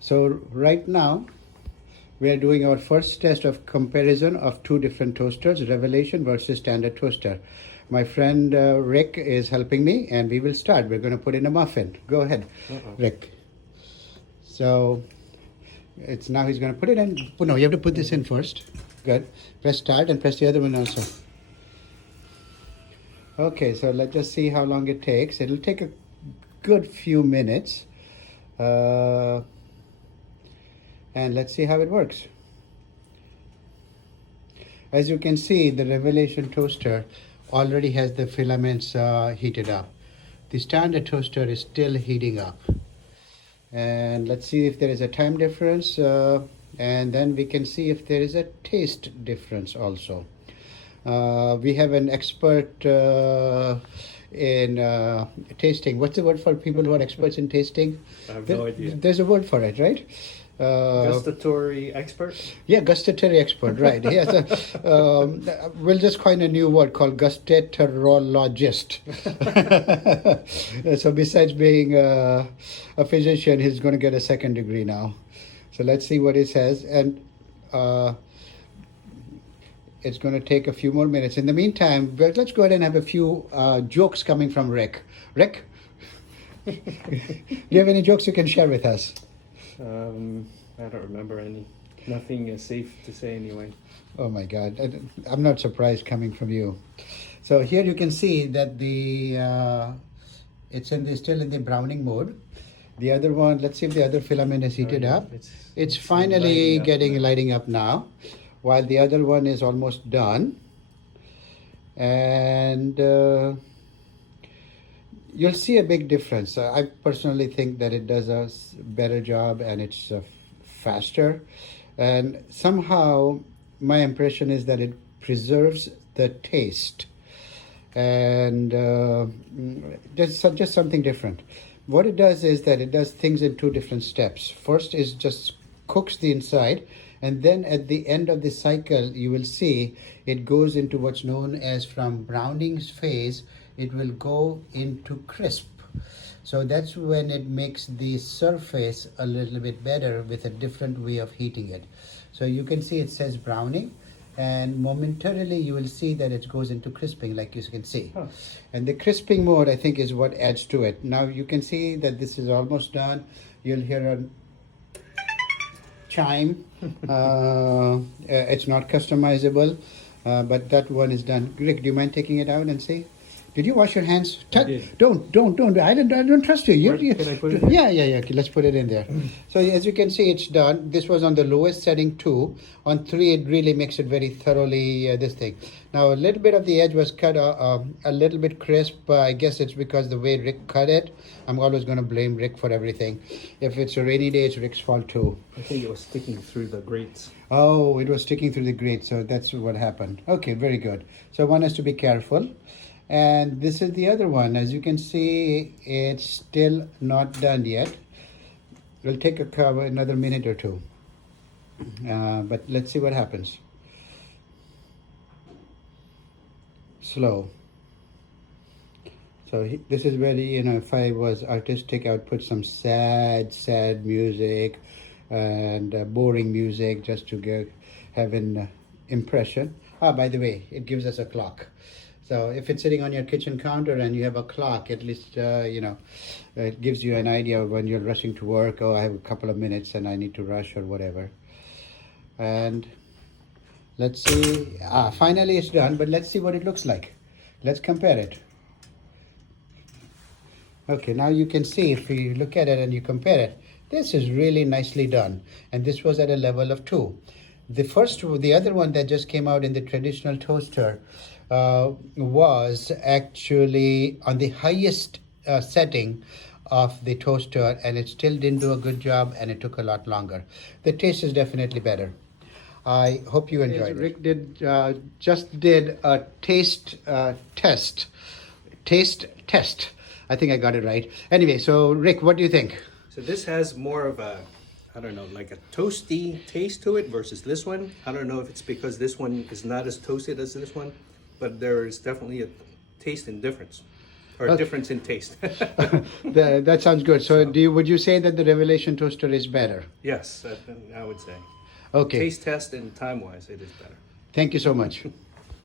So right now we are doing our first test of comparison of two different toasters, Revelation versus Standard Toaster. My friend Rick is helping me, and we will start. We're going to put in a muffin. Go ahead, Rick. So it's now he's going to put it in. No, you have to put this in first. Good. Press start and press the other one also. Okay, so let's just see how long it takes. It'll take a good few minutes. And let's see how it works. As you can see, the Revelation toaster already has the filaments heated up. The Standard toaster is still heating up. And let's see if there is a time difference, and then we can see if there is a taste difference also. We have an expert in tasting. What's the word for people who are experts in tasting? I have no idea. There's a word for it, right? Gustatory expert? Yeah, gustatory expert, right. Yes, we'll just coin a new word called gustatorologist. So besides being a physician, he's going to get a second degree now. So let's see what it says. And it's going to take a few more minutes. In the meantime, let's go ahead and have a few jokes coming from Rick. Rick, do you have any jokes you can share with us? I don't remember any. Nothing is safe to say anyway. Oh my God, I'm not surprised coming from you. So here you can see that the it's still in the browning mode. The other one, let's see if the other filament is heated up. It's finally lighting up now, while the other one is almost done. And you'll see a big difference. I personally think that it does a better job and it's faster. And somehow my impression is that it preserves the taste. And just something different. What it does is that it does things in two different steps. First is just cooks the inside, and then at the end of the cycle you will see it goes into what's known as, from browning's phase, it will go into crisp. So that's when it makes the surface a little bit better with a different way of heating it. So you can see it says browning, and momentarily you will see that it goes into crisping, like you can see. And the crisping mode, I think, is what adds to it. Now you can see that this is almost done. You'll hear a chime. It's not customizable, but that one is done. Rick, do you mind taking it out and see? Did you wash your hands? Don't. I don't trust you. Can I put it in? Yeah. Okay, let's put it in there. So as you can see, it's done. This was on the lowest setting 2. On 3, it really makes it very thoroughly this thing. Now a little bit of the edge was cut a little bit crisp. I guess it's because the way Rick cut it. I'm always going to blame Rick for everything. If it's a rainy day, it's Rick's fault too. I think it was sticking through the grates. Oh, it was sticking through the grate, so that's what happened. Okay, very good. So one has to be careful. And this is the other one. As you can see, it's still not done yet. It'll take another minute or two. But let's see what happens. Slow. So this is where, if I was artistic, I would put some sad music and boring music just to have an impression. By the way, it gives us a clock. So if it's sitting on your kitchen counter and you have a clock, at least, it gives you an idea of when you're rushing to work. Oh, I have a couple of minutes and I need to rush or whatever. And let's see. Finally it's done, but let's see what it looks like. Let's compare it. Okay, now you can see, if you look at it and you compare it, this is really nicely done. And this was at a level of 2. The other one that just came out in the traditional toaster was actually on the highest setting of the toaster, and it still didn't do a good job, and it took a lot longer. The taste is definitely better. I hope you enjoyed it. Rick just did a taste test. I think I got it right. Anyway, so Rick, what do you think? So this has more of a, I don't know, like a toasty taste to it versus this one. I don't know if it's because this one is not as toasted as this one, but there is definitely a taste and difference. or Okay. difference in taste. That sounds good. So, would you say that the Revelation toaster is better? Yes, I would say. Okay. Taste test and time wise, it is better. Thank you so much.